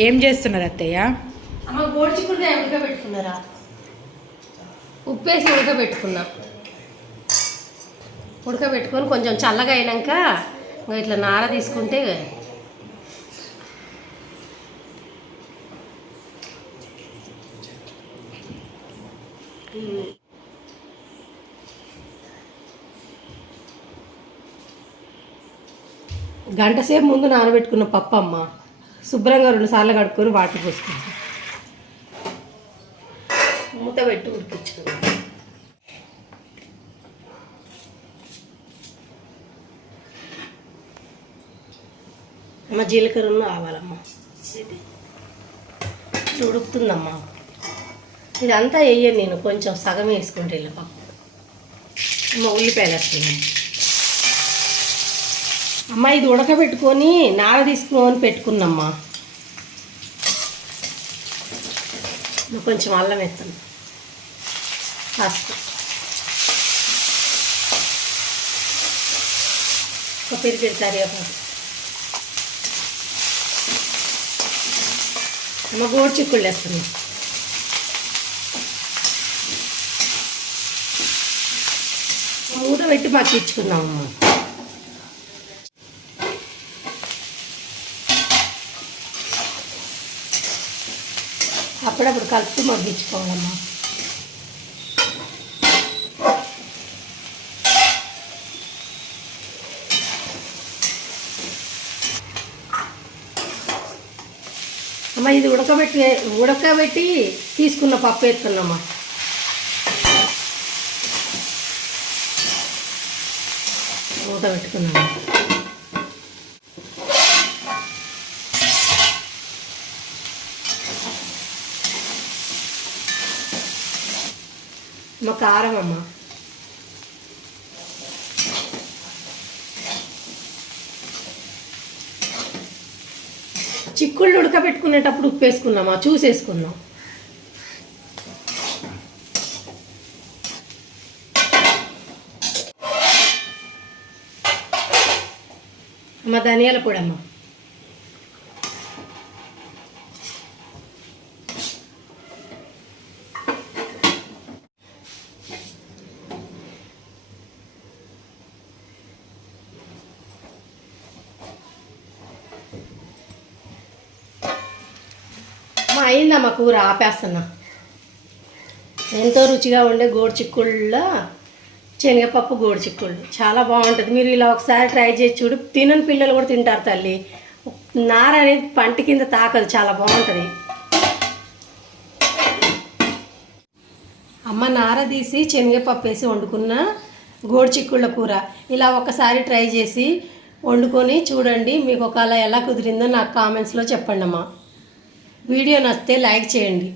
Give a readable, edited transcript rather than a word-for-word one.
ఏం చేస్తున్నారు అత్తయ్య? అమ్మ గోడ్చిక్కుడుగా ఉడకబెట్టుకున్నారా? ఉప్పేసి ఉడకబెట్టుకున్నాం. ఉడకబెట్టుకొని కొంచెం చల్లగా అయినాక ఇట్లా నార తీసుకుంటే గంట సేపు ముందు నానబెట్టుకున్న పప్పు అమ్మ శుభ్రంగా 2 సార్లు కడుక్కొని వాటర్ పోసుకుంటాం. మూత పెట్టి ఉడికించుకుందాం. అమ్మ జీలకర్రను ఆవాలమ్మ ఉడుకుతుందమ్మా. ఇదంతా వేయను నేను, కొంచెం సగం వేసుకుంటే ఇలా పప్పు. అమ్మ ఉల్లిపాయలు వేస్తున్నాను. అమ్మ ఇది ఉడకబెట్టుకొని నార తీసుకొని పెట్టుకున్నమ్మా. కొంచెం అల్లం వేస్తాను, పసుపు, ఒక పెరిగేది కరివేపాకు. అమ్మ గోడ్చిక్కుళ్ళు వేస్తున్నాం. మూత పెట్టి మగ్గించుకున్నామమ్మా. అప్పుడప్పుడు కలుపుతూ మగ్గించుకోవాలమ్మా. అమ్మ ఇది ఉడకబెట్టి తీసుకున్న పప్పు వేస్తున్నామ్మా. మూత పెట్టుకున్నాము. మా కారం అమ్మ, చిక్కుళ్ళు ఉడకబెట్టుకునేటప్పుడు ఉప్పు వేసుకున్నామా, చూసేసుకున్నాం. అమ్మ ధనియాల పొడి అమ్మ, అయిందమ్మ కూర ఆపేస్తున్నా. ఎంతో రుచిగా ఉండే గోడ్చిక్కుళ్ళ శనగపప్పు గోడ్చిక్కుళ్ళు చాలా బాగుంటుంది. మీరు ఇలా ఒకసారి ట్రై చేసి చూడు. తినని పిల్లలు కూడా తింటారు తల్లి. నార అనేది పంటి కింద తాకదు, చాలా బాగుంటుంది. అమ్మ నార తీసి శనగపప్పు వేసి వండుకున్న గోడ్చిక్కుళ్ళ కూర ఇలా ఒకసారి ట్రై చేసి వండుకొని చూడండి. మీకు ఒకవేళ ఎలా కుదిరిందో నాకు కామెంట్స్లో చెప్పండి అమ్మ. వీడియో నచ్చితే లైక్ చేయండి.